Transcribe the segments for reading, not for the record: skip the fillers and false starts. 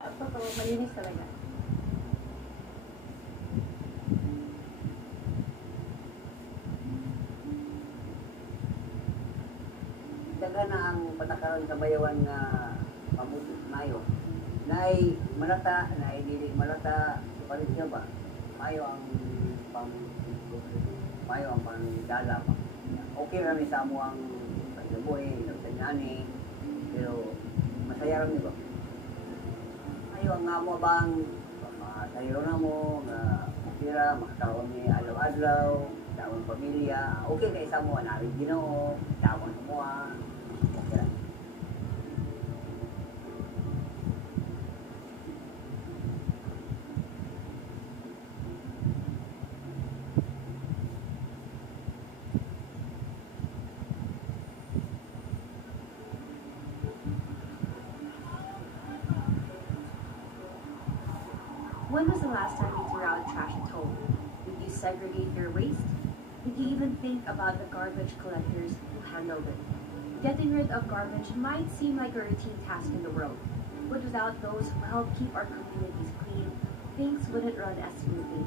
Totoo, malinis talaga. Daga na ang patakaran sa bayawan nga mabuti mayo. Naay malata, naay dili malata, palit siya ba? Mayo ang pang mayo ang pangdala pa. Okay ra ni sa mo ang paglaboy, nagtanyani, pero masaya ra ni ba? Mayo ang amo bang matayo na mo nga makira, makakaroon ni adlaw-adlaw, tawon pamilya, okay kay sa mo narin Ginoo, tawon mo okay ra. 'When was the last time you threw out trash at home? Did you segregate your waste? Did you even think about the garbage collectors who handled it? Getting rid of garbage might seem like a routine task in the world, but without those who help keep our communities clean, things wouldn't run as smoothly.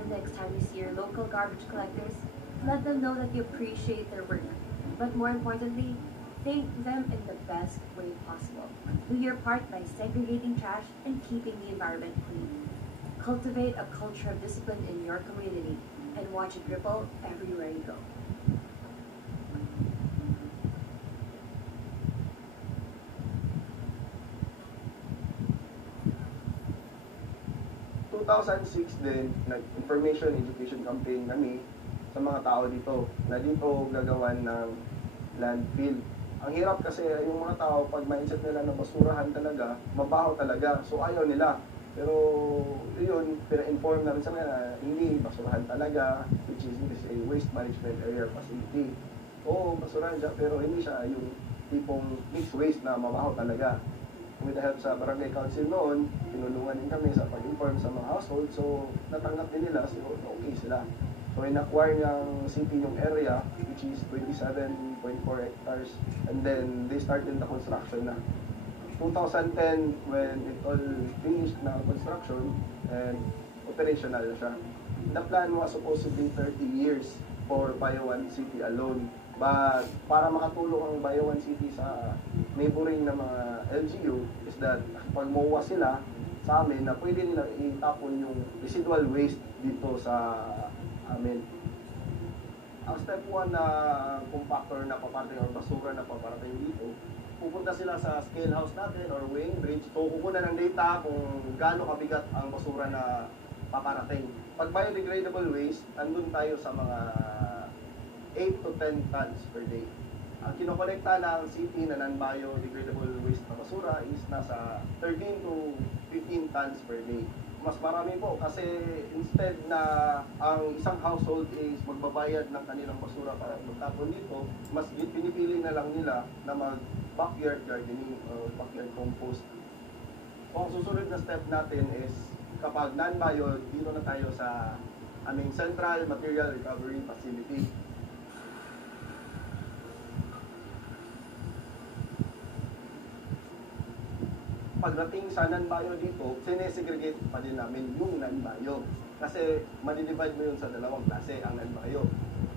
The next time you see your local garbage collectors, let them know that you appreciate their work. But more importantly, thank them in the best way possible. Do your part by segregating trash and keeping the environment clean. Cultivate a culture of discipline in your community and watch it ripple everywhere you go. 2006 din, nag-information education campaign kami sa mga tao dito na dito gagawan ng landfill. Ang hirap kasi yung mga tao, pag mindset nila na basurahan talaga, mabaho talaga. So ayaw nila. Pero yun, pina-inform namin sa kanila, hindi, basurahan talaga, which is a waste management area facility. Oo, basurahan siya, pero hindi siya yung tipong mixed waste na mabaho talaga. With the help sa barangay council noon, tinulungan din kami sa pag-inform sa mga household. So, natanggap din nila, so okay sila. So, in-acquire ng city yung area, which is 27.4 hectares. And then, they started the construction na. 2010, when it all finished na construction, and operational siya. The plan was supposed to be 30 years for Bayawan City alone. But para makatulong ang Bayawan City sa neighboring na mga LGU is that pag mauwa sila sa amin na pwede nila itapon yung residual waste dito sa amin. Ang step 1 na compactor na paparating ang basura na paparating dito, pupunta sila sa scale house natin or weighing bridge. So kukunan ng data kung gaano kabigat ang basura na paparating. Pag biodegradable waste, andun tayo sa mga 8 to 10 tons per day. Ang kinokolekta ng city na non-biodegradable waste na basura is nasa 13 to 15 tons per day. Mas marami po kasi instead na ang isang household is magbabayad ng kanilang basura para magtapon dito, mas pinipili na lang nila na mag-backyard gardening o backyard compost. Kung ang susunod na step natin is kapag non-bio, dito na tayo sa aming Central Material Recovery Facility. Pagdating sa non-bio dito, sinesegregate pa din namin yung non-bio. Kasi madidivide mo yun sa dalawang klase, ang non-bio.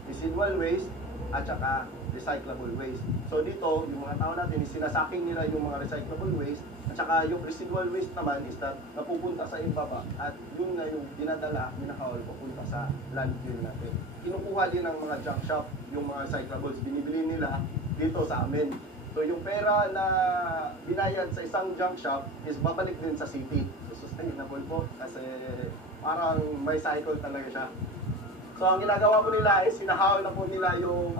Residual waste at saka recyclable waste. So dito, yung mga tao natin, sinasaking nila yung mga recyclable waste at saka yung residual waste naman is that napupunta sa ibaba at yun na yung dinadala, minakawal papunta sa landfill natin. Kinukuha din ng mga junk shop yung mga recyclables, binibili nila dito sa amin. So yung pera na binayad sa isang junk shop is babalik din sa city. So sustainable po kasi parang may cycle talaga siya. So ang ginagawa po nila is sinahawal na po nila yung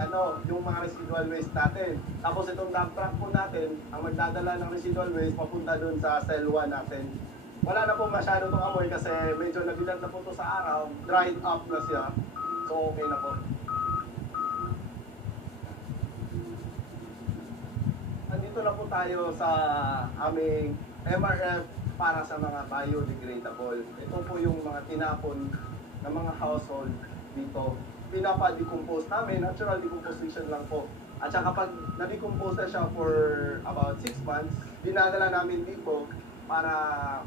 yung mga residual waste natin. Tapos itong dump truck po natin, ang magdadala ng residual waste papunta doon sa cell 1 natin. Wala na po masyado itong amoy kasi medyo nabilan na po ito sa araw, dried up na siya. So okay na po. Andito na po tayo sa aming MRF para sa mga biodegradable. Ito po yung mga tinapon ng mga household dito. Pinapa-decompose namin, natural decomposition lang po. At saka kapag na-decompose na siya for about 6 months, dinadala namin dito para